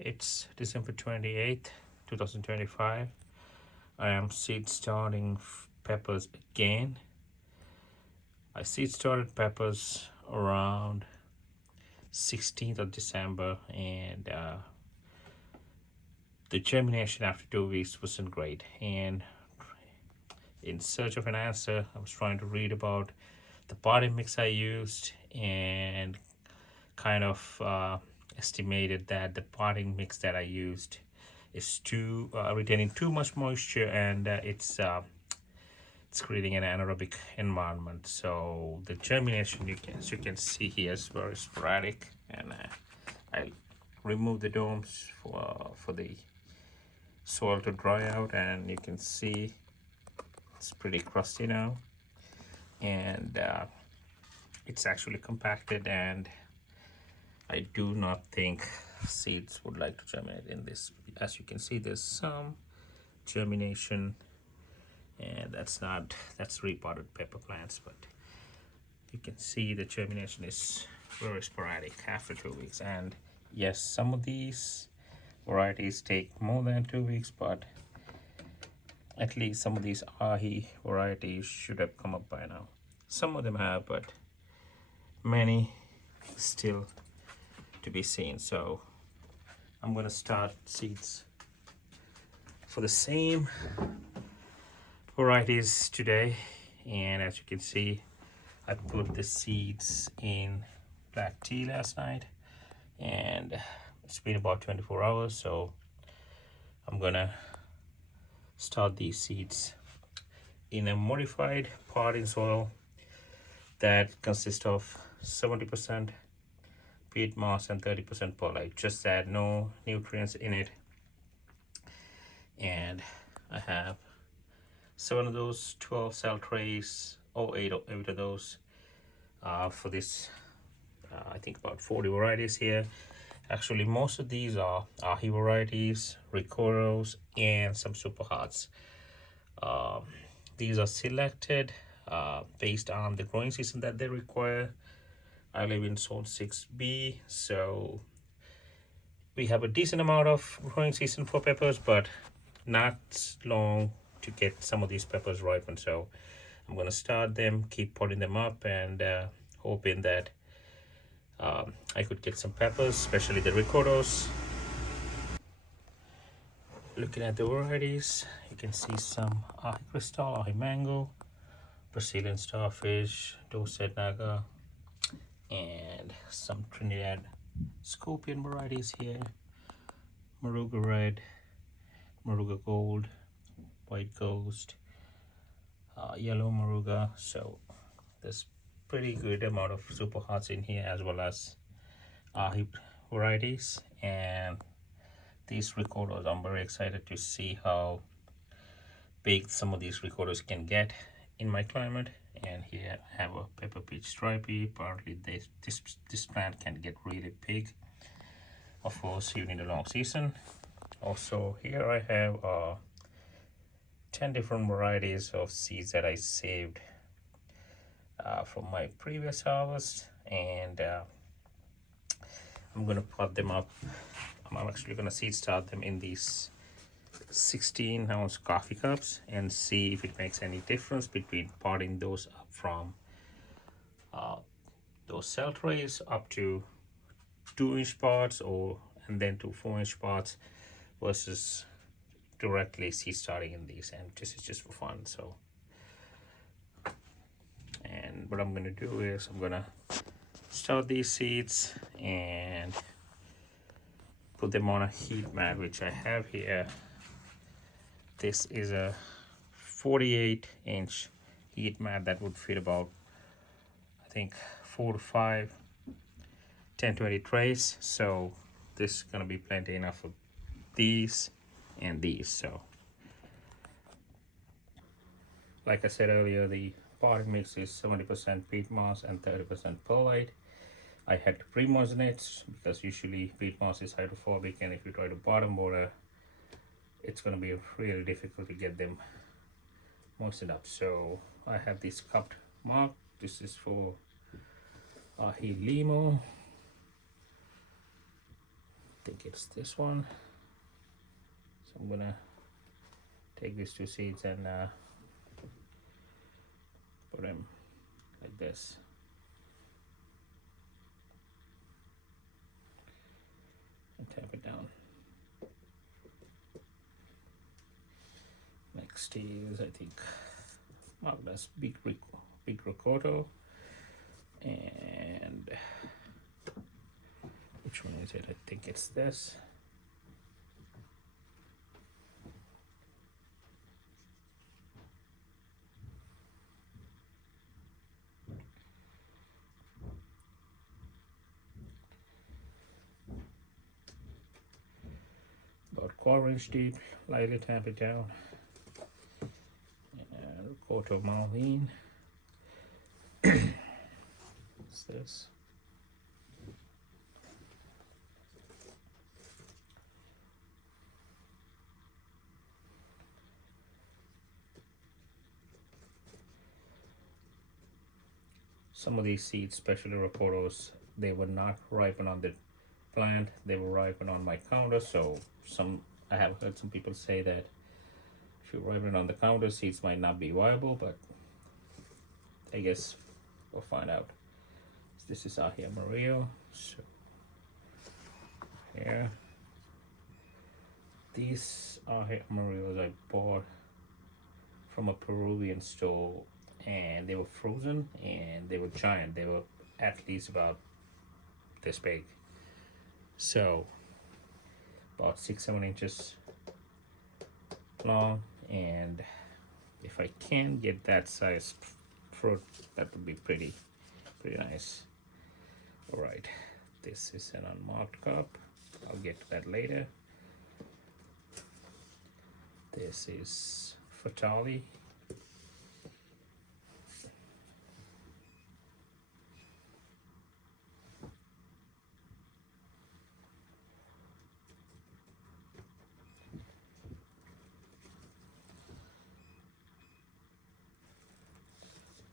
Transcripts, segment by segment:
It's December 28th, 2025. I am seed starting peppers again. I seed started peppers around 16th of December, and the germination after 2 weeks wasn't great. And in search of an answer, I was trying to read about the potting mix I used and kind of estimated that the potting mix that I used is too retaining too much moisture, and it's creating an anaerobic environment. So the germination, as you can see here, is very sporadic, and I remove the domes for the soil to dry out, and you can see it's pretty crusty now, and it's actually compacted, and I do not think seeds would like to germinate in this. As you can see, there's some germination, and that's repotted pepper plants, but you can see the germination is very sporadic after 2 weeks. And yes, some of these varieties take more than 2 weeks, but at least some of these ahi varieties should have come up by now. Some of them have, but many still to be seen. So I'm gonna start seeds for the same varieties today, and as you can see, I put the seeds in black tea last night, and it's been about 24 hours, so I'm gonna start these seeds in a modified potting soil that consists of 70% peat moss and 30% perlite. Just add no nutrients in it, and I have 7 of those 12 cell trays, or 8 of those for this. I think about 40 varieties here. Actually, most of these are ahi varieties, ricoros, and some super hearts. These are selected based on the growing season that they require. I live in zone 6B, so we have a decent amount of growing season for peppers, but not long to get some of these peppers ripened. So I'm gonna start them, keep potting them up, and hoping that I could get some peppers, especially the ricoros. Looking at the varieties, you can see some ahi crystal, ahi mango, Brazilian starfish, Dorset naga, and some Trinidad scorpion varieties here: Moruga red, Moruga gold, white ghost, yellow Moruga. So there's pretty good amount of super hearts in here, as well as ahi varieties. And these ricoros, I'm very excited to see how big some of these ricoros can get in my climate. And here I have a pepper peach stripey. Apparently this plant can get really big. Of course, you need a long season. Also, here I have 10 different varieties of seeds that I saved from my previous harvest, and I'm gonna pot them up. I'm actually gonna seed start them in these 16-ounce coffee cups and see if it makes any difference between potting those up from those cell trays up to 2-inch pots, and then to 4-inch pots, versus directly seed starting in these. And this is just for fun. So, and what I'm gonna do is I'm gonna start these seeds and put them on a heat mat, which I have here. This is a 48-inch heat mat that would fit about, I think, 4 to 5 10-20 trays. So this is gonna be plenty enough for these and these. So like I said earlier, the potting mix is 70% peat moss and 30% perlite. I had to pre-moisten it because usually peat moss is hydrophobic, and if you try to bottom water, it's going to be really difficult to get them moistened up. So I have this cupped mark. This is for ahi limo. think it's this one. So I'm gonna take these two seeds and put them like this. And tap it down. Next is, I think, oh, that's big ricotta. And which one is it? I think it's this. About 1/4 inch deep, lightly tap it down. And a quart of marlene. What's this? Some of these seeds, especially ricotta's, they were not ripen on the plant, they were ripen on my counter. So I have heard some people say that if you ripen on the counter, seeds might not be viable, but I guess we'll find out. This is Ahia Amarillo. So here, these Ahia Amarillos I bought from a Peruvian store, and they were frozen and they were giant. They were at least about this big. So about 6-7 inches long, and if I can get that size fruit, that would be pretty nice. All right, this is an unmarked cup. I'll get to that later. This is Fatali.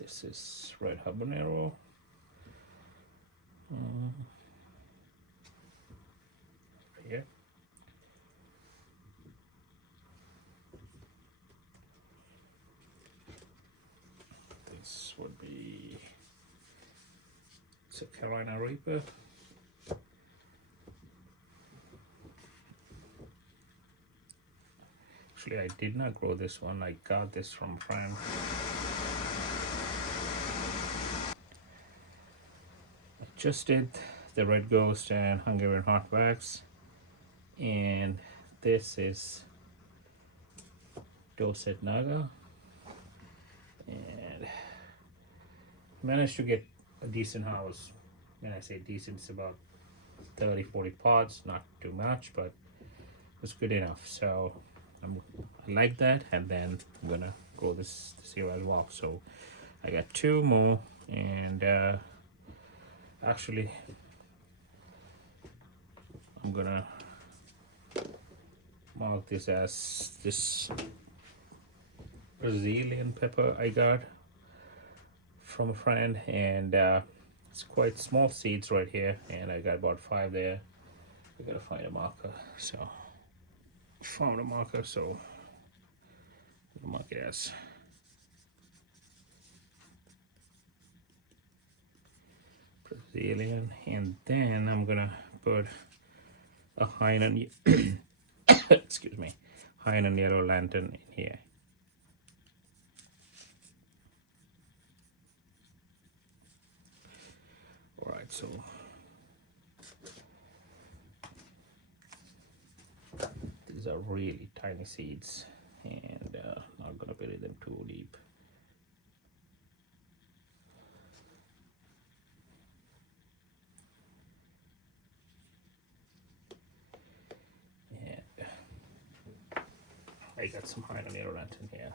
This is red habanero. Here. This would be, it's a Carolina Reaper. Actually, I did not grow this one. I got this from a friend. I just did the Red Ghost and Hungarian Heartwax, and this is Dorset Naga, and managed to get a decent house. When I say decent, it's about 30-40 pods, not too much, but it was good enough. So I like that, and then I'm gonna grow this year as well. So I got 2 more, and actually I'm gonna mark this as this Brazilian pepper I got from a friend, and it's quite small seeds right here, and I got about 5 there. I gotta find a marker. So found a marker, so I'll mark it as Brazilian, and then I'm gonna put a Hainan excuse me, Hainan yellow lantern in here. All right, so these are really tiny seeds, and not gonna bury them too deep. I got some Hainan yellow lantern here.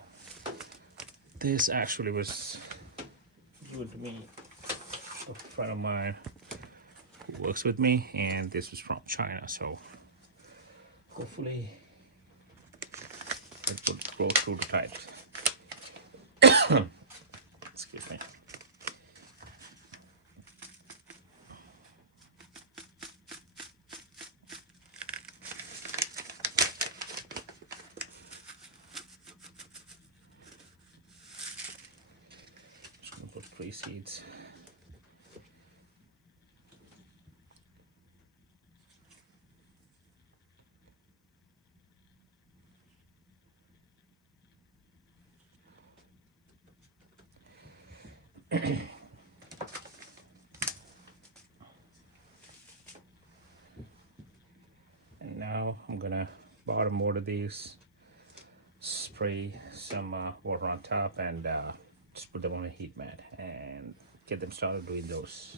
This actually was given to me a friend of mine who works with me, and this was from China, so hopefully it would grow through the tight. Excuse me. seeds. And now I'm gonna bottom water these, spray some water on top, and just put them on a heat mat and get them started doing those.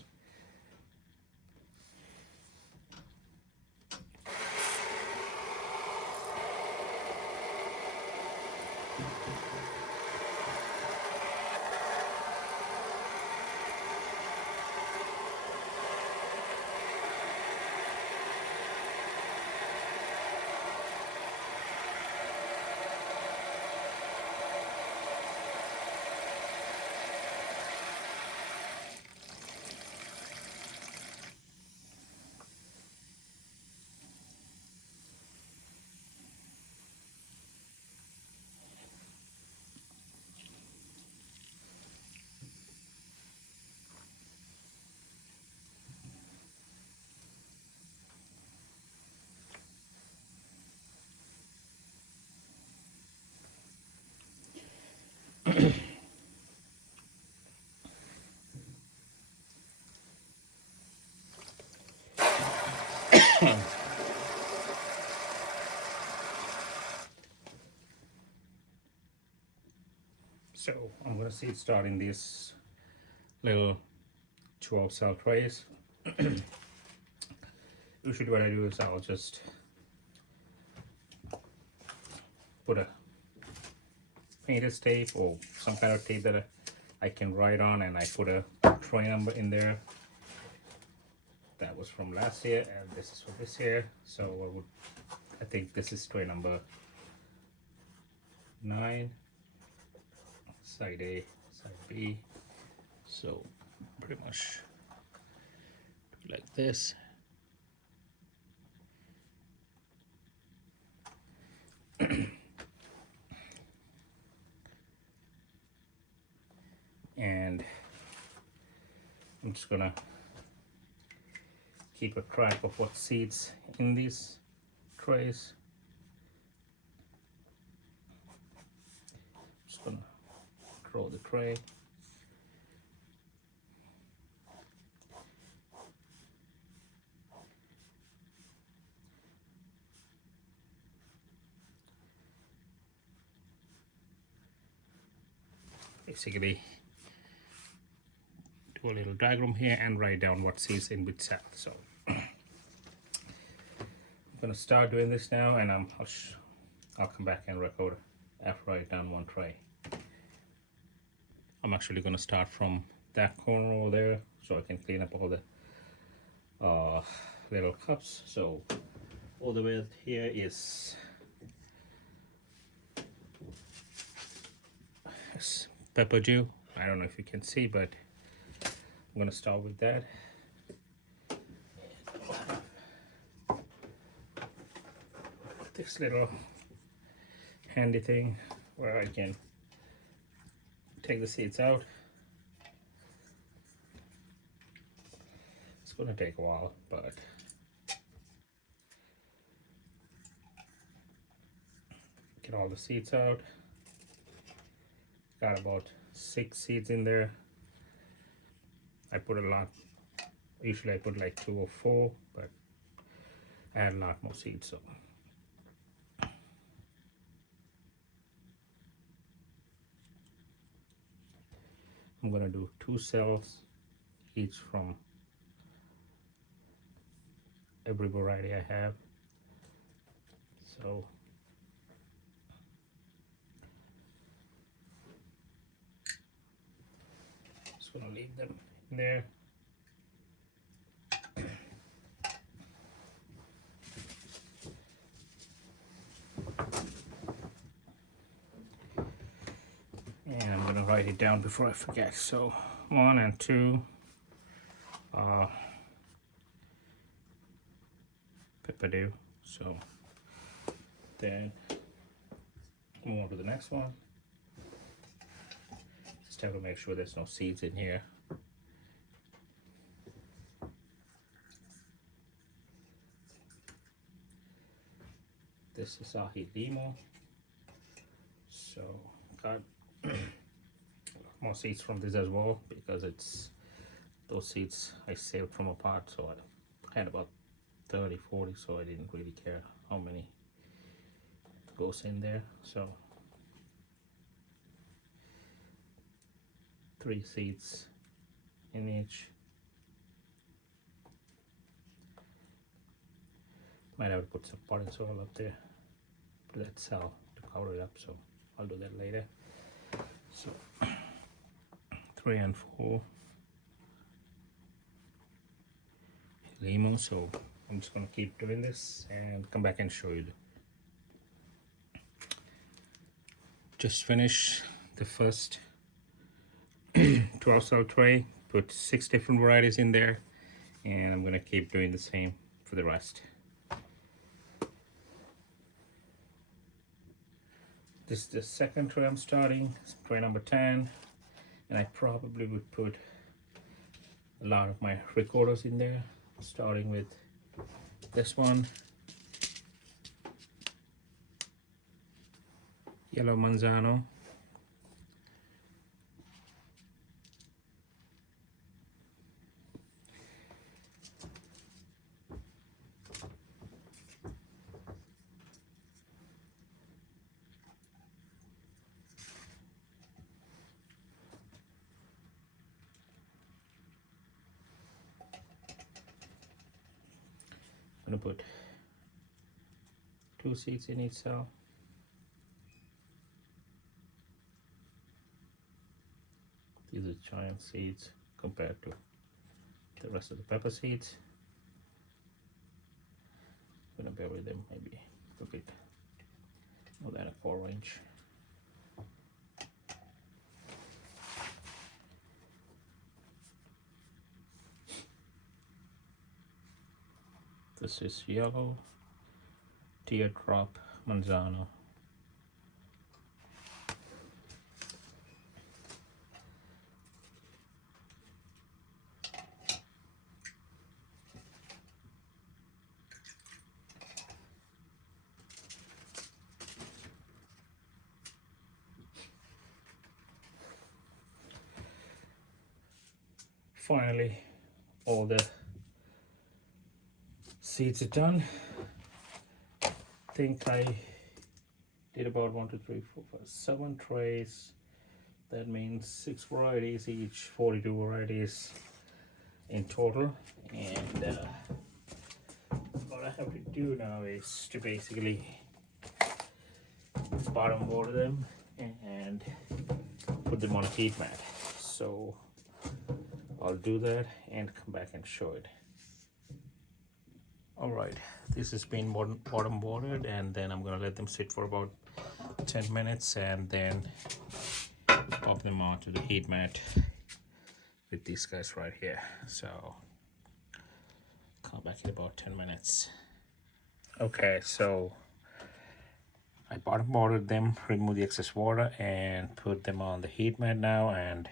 So I'm gonna seed start in these little 12 cell trays. Usually what I do is I'll just put a painted tape or some kind of tape that I can write on, and I put a tray number in there. That was from last year, and this is for this year. So I think this is tray number 9, side A, side B. So pretty much like this. And I'm just gonna keep a track of what seeds in these trays. Just gonna draw the tray. Basically do a little diagram here and write down what seeds in which cell. So I'm gonna start doing this now, and I'll come back and record after I done one tray. I'm actually gonna start from that corner over there so I can clean up all the little cups. So all the way here is pepper dew. I don't know if you can see, but I'm gonna start with that. This little handy thing where I can take the seeds out. It's gonna take a while, but get all the seeds out. Got about 6 seeds in there. I put a lot. Usually I put like 2 or 4, but I had a lot more seeds, so I'm gonna do 2 cells each from every variety I have. So just gonna leave them in there. And I'm gonna write it down before I forget. So 1 and 2 pepper dew. So then move on to the next one. Just have to make sure there's no seeds in here. this is Ahi Limo. So got more seeds from this as well, because it's those seeds I saved from a pot, so I had about 30-40, so I didn't really care how many goes in there. So 3 seeds in each. Might have to put some potting soil up there, but that's how to cover it up, so I'll do that later. So 3 and 4 Limo. So I'm just gonna keep doing this and come back and show you. Just finish the first 12 cell tray, put 6 different varieties in there, and I'm gonna keep doing the same for the rest. This is the second tray I'm starting, tray number 10, and I probably would put a lot of my recorders in there, starting with this one, Yellow Manzano, I'm gonna put 2 seeds in each cell. These are giant seeds compared to the rest of the pepper seeds. I'm gonna bury them maybe a bit more than a 4-inch. This is Yellow Teardrop Manzano. Finally, all the seeds are done. I think I did about 1, 2, 3, 4, 5, 7 trays. That means 6 varieties each, 42 varieties in total. And what I have to do now is to basically bottom water them and put them on a heat mat. So I'll do that and come back and show it. Alright, this has been bottom watered, and then I'm gonna let them sit for about 10 minutes and then pop them onto the heat mat with these guys right here. So come back in about 10 minutes. Okay, so I bottom watered them, remove the excess water, and put them on the heat mat now, and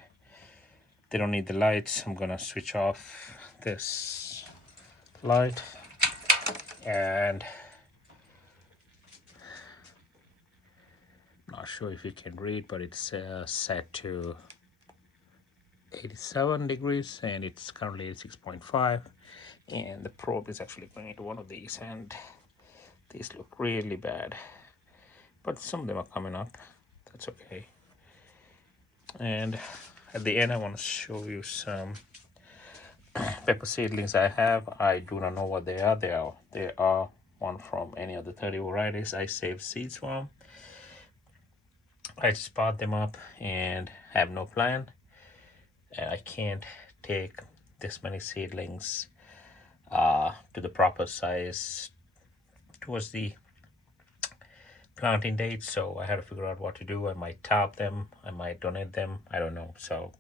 they don't need the lights. I'm gonna switch off this light, and not sure if you can read, but it's set to 87 degrees and it's currently 86.5, and the probe is actually going into one of these, and these look really bad, but some of them are coming up. That's okay. And at the end I want to show you some pepper seedlings I have. I do not know what they are. They are one from any of the 30 varieties I saved seeds from. I just bought them up and have no plan. I can't take this many seedlings to the proper size towards the planting date, so I had to figure out what to do. I might top them, I might donate them, I don't know. So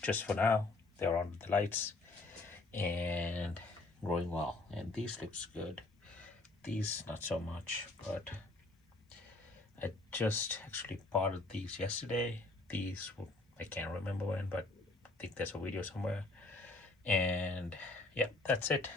just for now, they're under the lights and growing well. And these looks good, these not so much, but I just actually potted these yesterday. These, I can't remember when, but I think there's a video somewhere. And yeah, that's it.